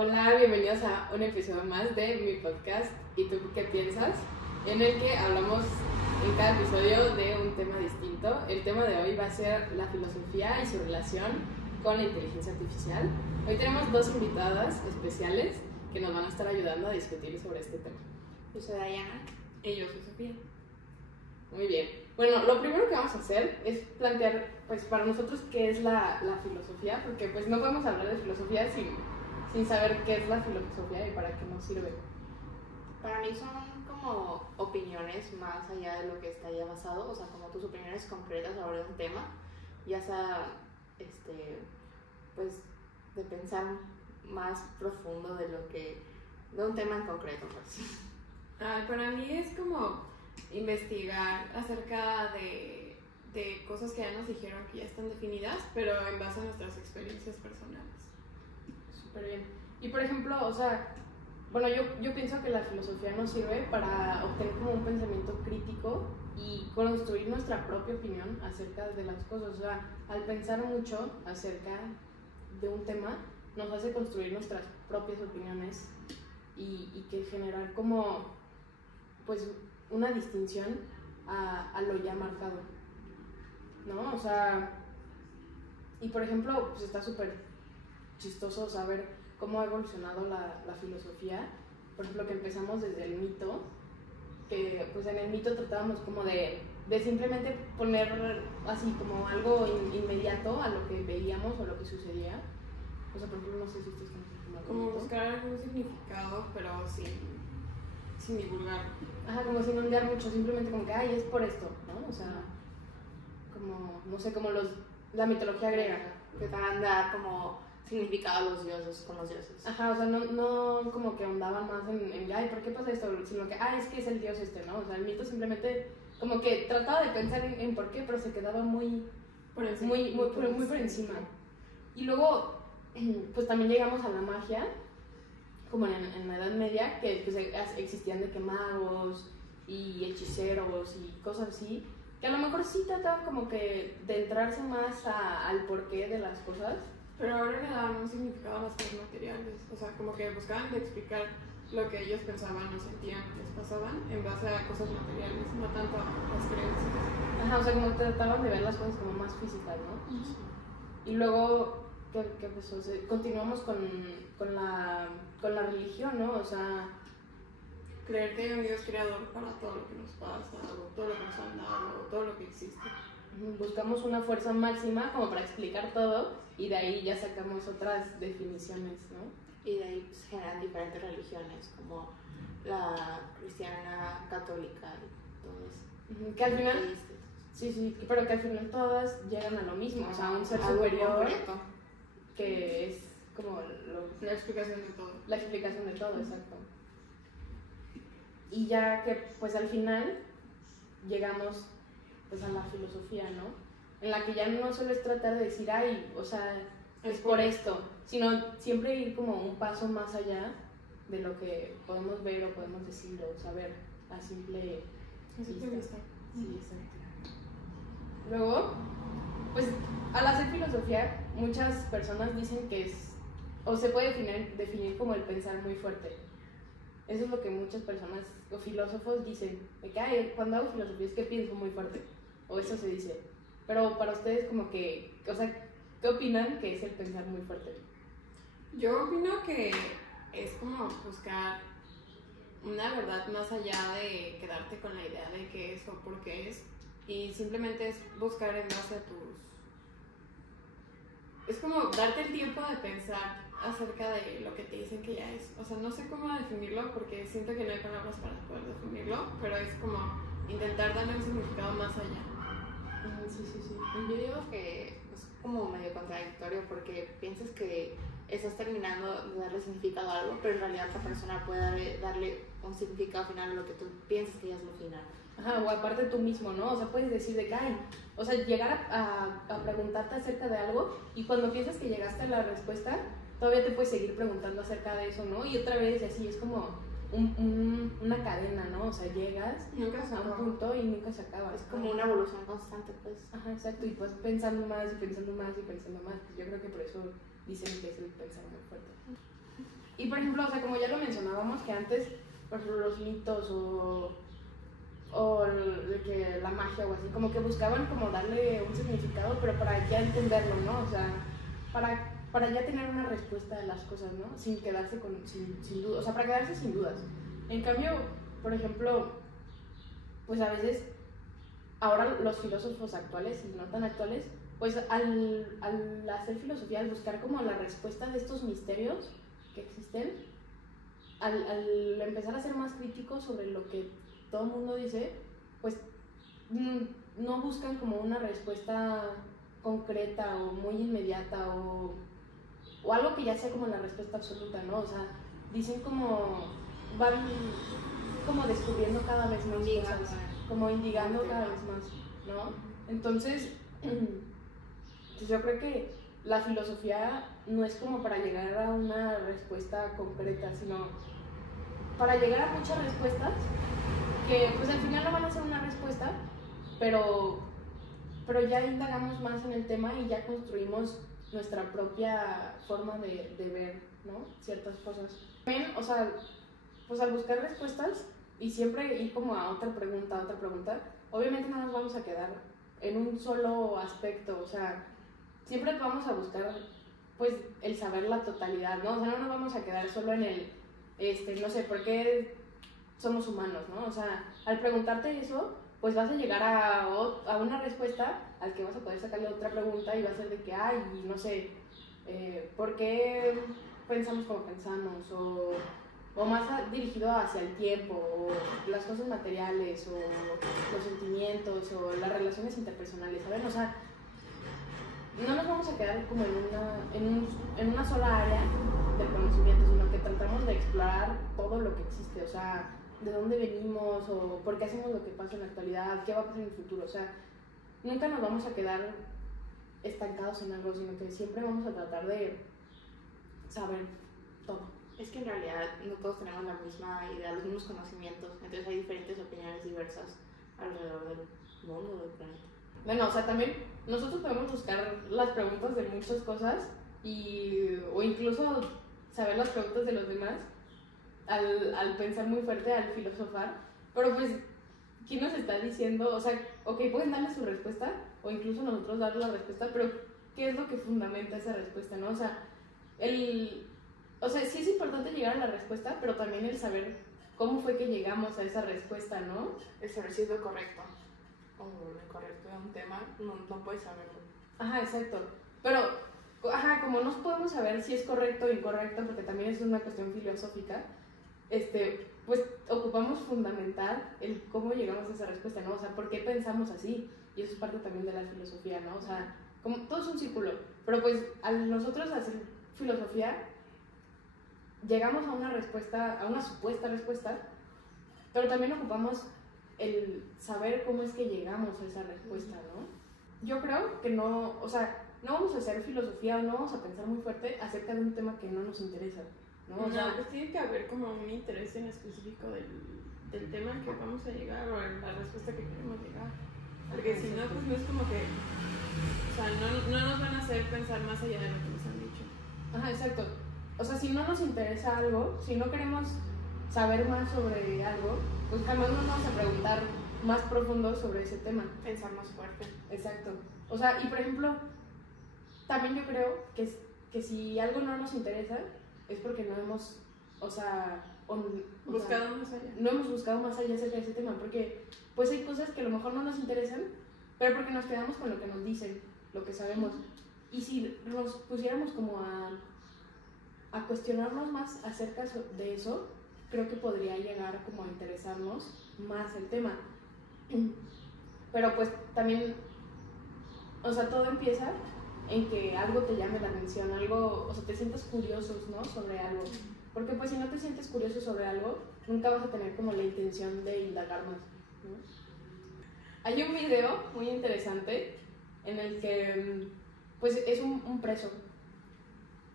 Hola, bienvenidos a un episodio más de mi podcast ¿Y tú qué piensas? En el que hablamos en cada episodio de un tema distinto. El tema de hoy va a ser la filosofía y su relación con la inteligencia artificial. Hoy tenemos dos invitadas especiales que nos van a estar ayudando a discutir sobre este tema. Yo soy Dayana. Y yo soy Sofía. Muy bien. Bueno, lo primero que vamos a hacer es plantear, pues, para nosotros qué es la filosofía, porque pues no podemos hablar de filosofía sin saber qué es la filosofía y para qué nos sirve. Para mí son como opiniones más allá de lo que está ya basado, o sea, como tus opiniones concretas sobre un tema, ya sea, pues, de pensar más profundo de un tema en concreto, pues. Para mí es como investigar acerca de cosas que ya nos dijeron que ya están definidas, pero en base a nuestras experiencias personales. Súper bien. Y por ejemplo, o sea, bueno, yo pienso que la filosofía nos sirve para obtener como un pensamiento crítico y construir nuestra propia opinión acerca de las cosas. O sea, al pensar mucho acerca de un tema, nos hace construir nuestras propias opiniones y que generar como, pues, una distinción a lo ya marcado, ¿no? O sea, y por ejemplo, pues está súper chistoso saber cómo ha evolucionado la filosofía. Por ejemplo, que empezamos desde el mito, que pues en el mito tratábamos como de simplemente poner así como algo inmediato a lo que veíamos o lo que sucedía. O sea, por ejemplo, no sé si ustedes conocen como buscar algún significado, pero sin divulgar. Ajá, como sin ondear mucho, simplemente como que, ay, es por esto, ¿no? O sea, como, no sé, como la mitología griega. Que te van a dar como significado a los dioses con los dioses. Ajá, o sea, no como que ahondaban más en ay, ¿por qué pasa esto? Sino que, ay, es que es el dios ¿no? O sea, el mito simplemente como que trataba de pensar en por qué, pero se quedaba muy por encima. Y luego, pues también llegamos a la magia, como en la Edad Media, que pues, existían de que magos y hechiceros y cosas así, que a lo mejor sí trataban como que de entrarse más al porqué de las cosas. Pero ahora le daban un significado a las cosas materiales, o sea, como que buscaban de explicar lo que ellos pensaban o sentían que les pasaban en base a cosas materiales, no tanto a las creencias. Ajá, o sea, como trataban de ver las cosas como más físicas, ¿no? Sí. Y luego, ¿qué pasó? O sea, continuamos con la religión, ¿no? O sea, creer que hay un Dios creador para todo lo que nos pasa, o todo lo que nos han dado, o todo lo que existe. Buscamos una fuerza máxima como para explicar todo y de ahí ya sacamos otras definiciones, ¿no? Y de ahí pues, generan diferentes religiones, como la cristiana, católica y todo eso. Que al final, sí, pero que al final todas llegan a lo mismo, o sea, a un ser algo superior concreto, que es como la explicación de todo. La explicación de todo, exacto. Y ya que pues al final llegamos pues a la filosofía, ¿no? En la que ya no solo es tratar de decir, ay, o sea, es por esto, sino siempre ir como un paso más allá de lo que podemos ver o podemos decir o saber a simple vista. Sí, exacto. Luego, pues al hacer filosofía, muchas personas dicen que es, o se puede definir como el pensar muy fuerte. Eso es lo que muchas personas o filósofos dicen, de que ay, cuando hago filosofía es que pienso muy fuerte, o eso se dice. Pero para ustedes como que, o sea, ¿qué opinan que es el pensar muy fuerte? Yo opino que es como buscar una verdad más allá de quedarte con la idea de qué es o por qué es, y simplemente es buscar en base a es como darte el tiempo de pensar acerca de lo que te dicen que ya es. O sea, no sé cómo definirlo porque siento que no hay palabras para poder definirlo, pero es como intentar darle un significado más allá. Sí. Yo digo que es como medio contradictorio porque piensas que estás terminando de darle significado a algo, pero en realidad otra persona puede darle un significado final a lo que tú piensas que ya es lo final. Ajá, o aparte tú mismo, ¿no? O sea, puedes decir de que, ay, o sea, llegar a preguntarte acerca de algo y cuando piensas que llegaste a la respuesta, todavía te puedes seguir preguntando acerca de eso, ¿no? Y otra vez, y así, es como una cadena, ¿no? O sea, llegas a un punto y nunca se acaba. Es como una evolución constante, pues. Ajá, exacto, y pues pensando más y pensando más y pensando más. Pues yo creo que por eso dicen que es el pensar muy fuerte. Y por ejemplo, o sea, como ya lo mencionábamos, que antes, por ejemplo, los mitos de que la magia o así, como que buscaban como darle un significado, pero para ya entenderlo, ¿no? O sea, para ya tener una respuesta de las cosas, ¿no? Sin quedarse sin dudas, o sea, para quedarse sin dudas. En cambio, por ejemplo, pues a veces, ahora los filósofos actuales y no tan actuales, pues al hacer filosofía, al buscar como la respuesta de estos misterios que existen, al empezar a ser más críticos sobre lo que todo el mundo dice, pues no buscan como una respuesta concreta o muy inmediata o algo que ya sea como la respuesta absoluta, ¿no? O sea, dicen van como descubriendo cada vez más cosas, como indagando cada vez más, ¿no? Entonces, pues yo creo que la filosofía no es como para llegar a una respuesta concreta, sino para llegar a muchas respuestas que pues al final no van a ser una respuesta, pero ya indagamos más en el tema y ya construimos nuestra propia forma de ver, ¿no? Ciertas cosas. También, o sea, pues al buscar respuestas y siempre ir como a otra pregunta, obviamente no nos vamos a quedar en un solo aspecto, o sea, siempre vamos a buscar pues el saber la totalidad, ¿no? O sea, no nos vamos a quedar solo en el, no sé, ¿por qué somos humanos, ¿no? O sea, al preguntarte eso, pues vas a llegar a una respuesta al que vas a poder sacarle otra pregunta y va a ser de que, ay, no sé, ¿por qué pensamos como pensamos? O más dirigido hacia el tiempo, o las cosas materiales, o los sentimientos, o las relaciones interpersonales, ¿saben? O sea, no nos vamos a quedar como en una sola área del conocimiento, sino que tratamos de explorar todo lo que existe, o sea, de dónde venimos, o por qué hacemos lo que pasa en la actualidad, qué va a pasar en el futuro, o sea, nunca nos vamos a quedar estancados en algo, sino que siempre vamos a tratar de saber todo. Es que en realidad no todos tenemos la misma idea, los mismos conocimientos, entonces hay diferentes opiniones diversas alrededor del mundo, del planeta. Bueno, o sea, también nosotros podemos buscar las preguntas de muchas cosas o incluso saber las preguntas de los demás al pensar muy fuerte, al filosofar, pero pues, ¿quién nos está diciendo? O sea, ok, pueden darle su respuesta o incluso nosotros darle la respuesta, pero ¿qué es lo que fundamenta esa respuesta, no? O sea, sí es importante llegar a la respuesta, pero también el saber cómo fue que llegamos a esa respuesta, ¿no? El saber si es lo correcto o lo incorrecto de un tema, no puedes saberlo. Ajá, exacto. Pero, como no podemos saber si es correcto o incorrecto, porque también es una cuestión filosófica, pues ocupamos fundamentar el cómo llegamos a esa respuesta, ¿no? O sea, ¿por qué pensamos así? Y eso es parte también de la filosofía, ¿no? O sea, como todo es un círculo, pero pues al nosotros hacer filosofía llegamos a una respuesta, a una supuesta respuesta, pero también ocupamos el saber cómo es que llegamos a esa respuesta, ¿no? Yo creo que no, o sea, no vamos a hacer filosofía o no vamos a pensar muy fuerte acerca de un tema que no nos interesa, ¿no? O sea, pues tiene que haber como un interés en específico del tema al que vamos a llegar o en la respuesta que queremos llegar. Porque si no, pues no es como que, o sea, no nos van a hacer pensar más allá de lo que nos han dicho. Ajá, exacto. O sea, si no nos interesa algo, si no queremos saber más sobre algo, pues jamás nos vamos a preguntar más profundo sobre ese tema. Pensar más fuerte. Exacto. O sea, y por ejemplo, también yo creo que si algo no nos interesa, es porque no hemos, Buscado más allá. No hemos buscado más allá acerca de ese tema, porque pues hay cosas que a lo mejor no nos interesan, pero porque nos quedamos con lo que nos dicen, lo que sabemos. Y si nos pusiéramos como a cuestionarnos más acerca de eso, creo que podría llegar como a interesarnos más el tema. Pero pues también, o sea, todo empieza en que algo te llame la atención, algo, o sea, te sientas curioso, ¿no? Sobre algo. Porque pues si no te sientes curioso sobre algo, nunca vas a tener como la intención de indagar más, ¿no? Hay un video muy interesante en el que pues es un preso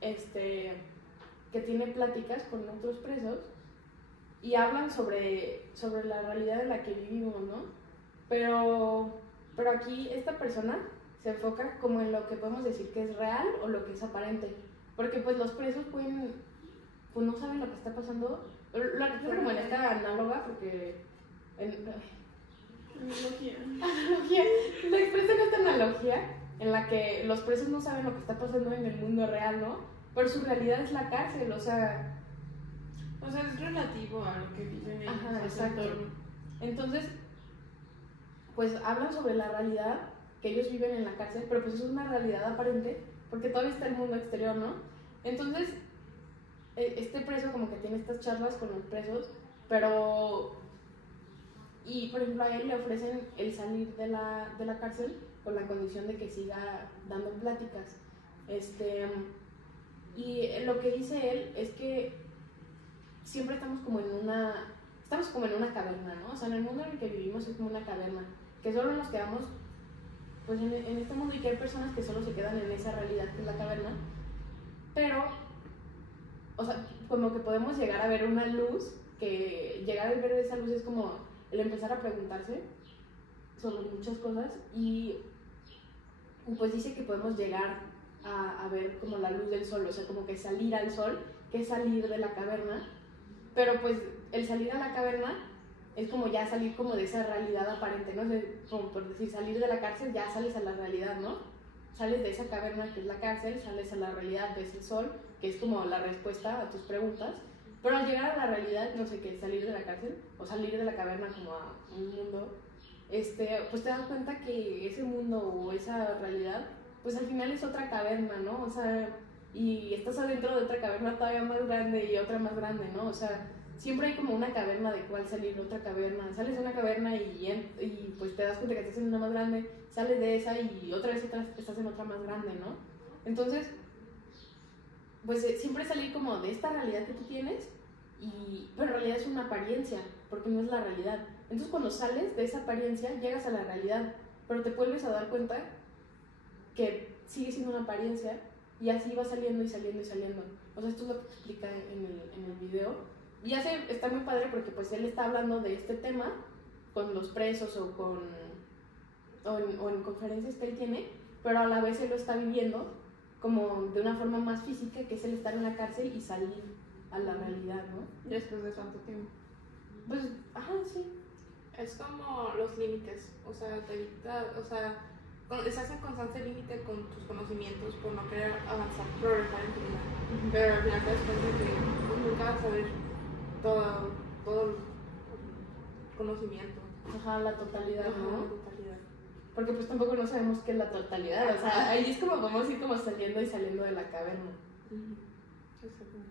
que tiene pláticas con otros presos y hablan sobre la realidad en la que vivimos, ¿no? Pero aquí esta persona se enfoca como en lo que podemos decir que es real o lo que es aparente, porque pues los presos pueden pues no saben lo que está pasando. La refiero como en esta análoga, porque... analogía. La expresa en esta analogía en la que los presos no saben lo que está pasando en el mundo real, ¿no? Pero su realidad es la cárcel, o sea... O sea, es relativo a lo que dicen ellos. Ajá, exacto. Entonces, pues hablan sobre la realidad que ellos viven en la cárcel, pero pues es una realidad aparente, porque todavía está el mundo exterior, ¿no? Entonces, este preso como que tiene estas charlas con los presos, pero... Y, por ejemplo, a él le ofrecen el salir de la cárcel con la condición de que siga dando pláticas. Y lo que dice él es que siempre estamos como en una caverna, ¿no? O sea, en el mundo en el que vivimos es como una caverna, que solo nos quedamos pues en este mundo, y que hay personas que solo se quedan en esa realidad que es la caverna, pero, o sea, como que podemos llegar a ver una luz, que llegar a ver esa luz es como el empezar a preguntarse sobre muchas cosas, y pues dice que podemos llegar a ver como la luz del sol, o sea, como que salir al sol, que es salir de la caverna, pero pues el salir a la caverna es como ya salir como de esa realidad aparente, ¿no? Como por decir, salir de la cárcel, ya sales a la realidad, ¿no? Sales de esa caverna que es la cárcel, sales a la realidad, ves el sol, que es como la respuesta a tus preguntas, pero al llegar a la realidad, no sé qué, salir de la cárcel o salir de la caverna como a un mundo, pues te das cuenta que ese mundo o esa realidad, pues al final es otra caverna, ¿no? O sea, y estás adentro de otra caverna todavía más grande y otra más grande, ¿no? O sea, siempre hay como una caverna de cuál salir, otra caverna. Sales de una caverna y pues te das cuenta que estás en una más grande, sales de esa y otra vez estás en otra más grande, ¿no? Entonces, pues siempre salir como de esta realidad que tú tienes, pero en realidad es una apariencia, porque no es la realidad. Entonces cuando sales de esa apariencia, llegas a la realidad, pero te vuelves a dar cuenta que sigue siendo una apariencia, y así va saliendo y saliendo y saliendo. O sea, esto es lo que explica en el video. Y está muy padre porque pues él está hablando de este tema con los presos o en conferencias que él tiene, pero a la vez él lo está viviendo como de una forma más física, que es el estar en la cárcel y salir a la realidad, ¿no? Después de tanto tiempo. Pues, ajá, sí. Es como los límites, o sea, estás en constante límite con tus conocimientos por no querer avanzar, progresar en tu vida. Pero al final te das cuenta que pues, nunca vas a ver todo el conocimiento. Ajá, la totalidad, ¿no? La totalidad. Porque pues tampoco no sabemos qué es la totalidad, o sea, ahí es como vamos a ir como saliendo y saliendo de la caverna. Exactamente.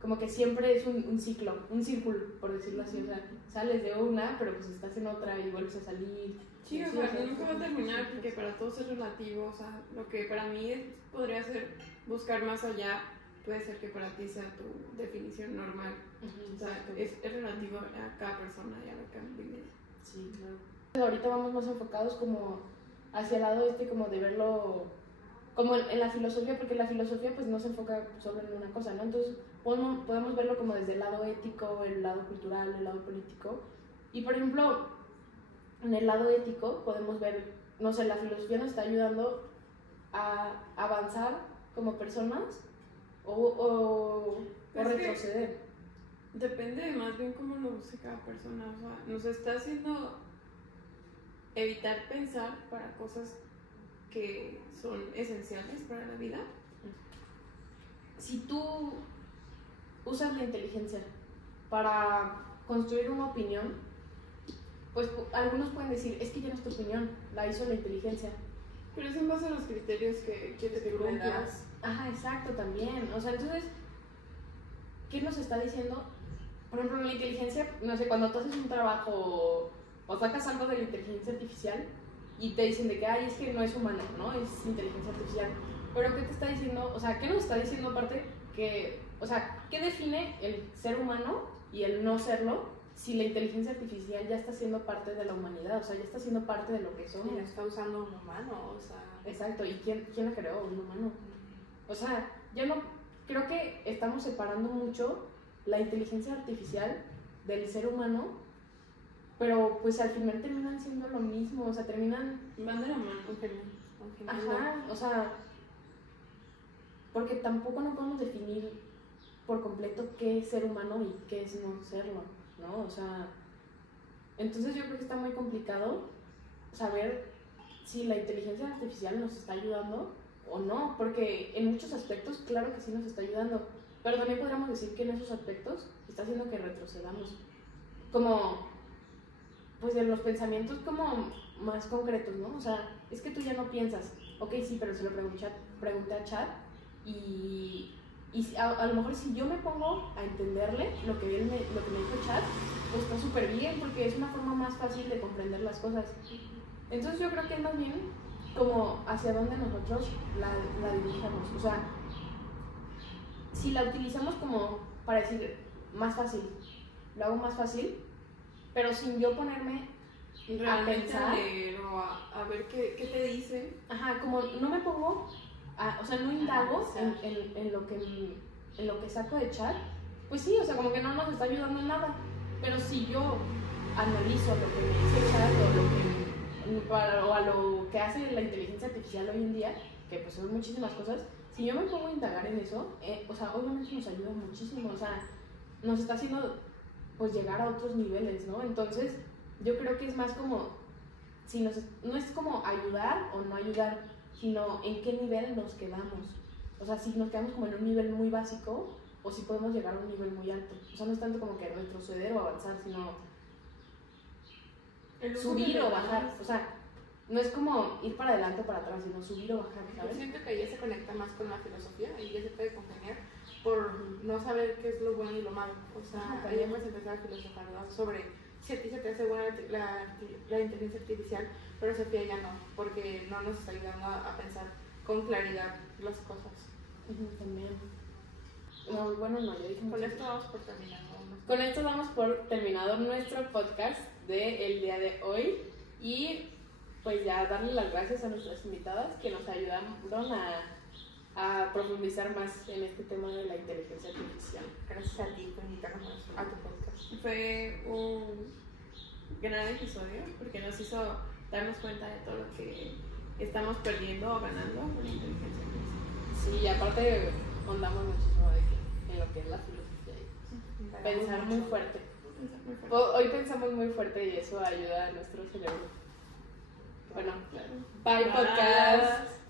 Como que siempre es un ciclo, un círculo, por decirlo así, o sea, sales de una, pero pues estás en otra y vuelves a salir. Sí, o sea, nunca va a terminar, porque para todos es relativo, o sea, lo que para mí podría ser buscar más allá, puede ser que para ti sea tu definición normal. O sea, es relativo a cada persona y a lo que vive. Sí, claro. Ahorita vamos más enfocados como hacia el lado como de verlo como en la filosofía, porque la filosofía pues no se enfoca solo en una cosa, ¿no? Entonces podemos verlo como desde el lado ético, el lado cultural, el lado político. Y por ejemplo, en el lado ético podemos ver, no sé, la filosofía nos está ayudando a avanzar como personas o retroceder. Depende más bien cómo lo use cada persona, o sea, nos está haciendo evitar pensar para cosas que son esenciales para la vida. Si tú usas la inteligencia para construir una opinión, pues algunos pueden decir, es que ya no es tu opinión, la hizo la inteligencia. Pero es en base a los criterios que quieres que cumplas. Ajá, exacto, también. O sea, entonces, ¿qué nos está diciendo? Por ejemplo, la inteligencia, no sé, cuando tú haces un trabajo o sacas algo de la inteligencia artificial y te dicen de que, ay, es que no es humano, ¿no? Es inteligencia artificial. Pero ¿qué te está diciendo? O sea, ¿qué nos está diciendo aparte? Que, o sea, ¿qué define el ser humano y el no serlo si la inteligencia artificial ya está siendo parte de la humanidad? O sea, ya está siendo parte de lo que somos. Y la está usando un humano, o sea... Exacto, ¿y quién la creó? Un humano. O sea, yo no... Creo que estamos separando mucho la inteligencia artificial del ser humano, pero pues al final terminan siendo lo mismo, o sea, terminan... Van de la mano. Ajá, o sea, porque tampoco no podemos definir por completo qué es ser humano y qué es no serlo, ¿no? O sea, entonces yo creo que está muy complicado saber si la inteligencia artificial nos está ayudando o no, porque en muchos aspectos claro que sí nos está ayudando, pero también podríamos decir que en esos aspectos está haciendo que retrocedamos, como pues en los pensamientos como más concretos, ¿no? O sea, es que tú ya no piensas, ok, sí, pero se lo pregunté a Chat y a lo mejor si yo me pongo a entenderle lo que me dijo Chat, pues está súper bien porque es una forma más fácil de comprender las cosas. Entonces yo creo que es más bien como hacia dónde nosotros la dirijamos. O sea, si la utilizamos como para decir más fácil, lo hago más fácil, pero sin yo ponerme a pensar o a ver qué te dice. Ajá, como no me pongo, o sea, no indago en lo que saco de Chat, pues sí, o sea, como que no nos está ayudando en nada. Pero si yo analizo lo que me dice Chat o a lo que hace la inteligencia artificial hoy en día, que pues son muchísimas cosas, si yo me pongo a indagar en eso, o sea, obviamente nos ayuda muchísimo, o sea, nos está haciendo pues llegar a otros niveles, ¿no? Entonces, yo creo que es más como, no es como ayudar o no ayudar, sino en qué nivel nos quedamos. O sea, si nos quedamos como en un nivel muy básico o si podemos llegar a un nivel muy alto. O sea, no es tanto como que retroceder o avanzar, sino subir o bajar. O sea, no es como ir para adelante o para atrás, sino subir o bajar, ¿sabes? Yo siento que ella se conecta más con la filosofía y ella se puede congeniar por no saber qué es lo bueno y lo malo. O sea, ella puede empezar a filosofar, ¿no? Sobre si a ti se te hace buena la inteligencia artificial, pero Sofía ya no, porque no nos está ayudando a pensar con claridad las cosas. También. No, bueno, no, ya dije Con mucho. esto vamos por terminado. Con esto damos por terminado nuestro podcast del día de hoy y pues ya darle las gracias a nuestras invitadas que nos ayudaron a profundizar más en este tema de la inteligencia artificial. Gracias a ti por invitarnos a tu podcast. Fue un gran episodio porque nos hizo darnos cuenta de todo lo que estamos perdiendo o ganando con la inteligencia artificial. Sí, y aparte ondamos muchísimo en lo que es la filosofía y pensar muy fuerte. Hoy pensamos muy fuerte y eso ayuda a nuestro cerebro. Bueno, bye podcast.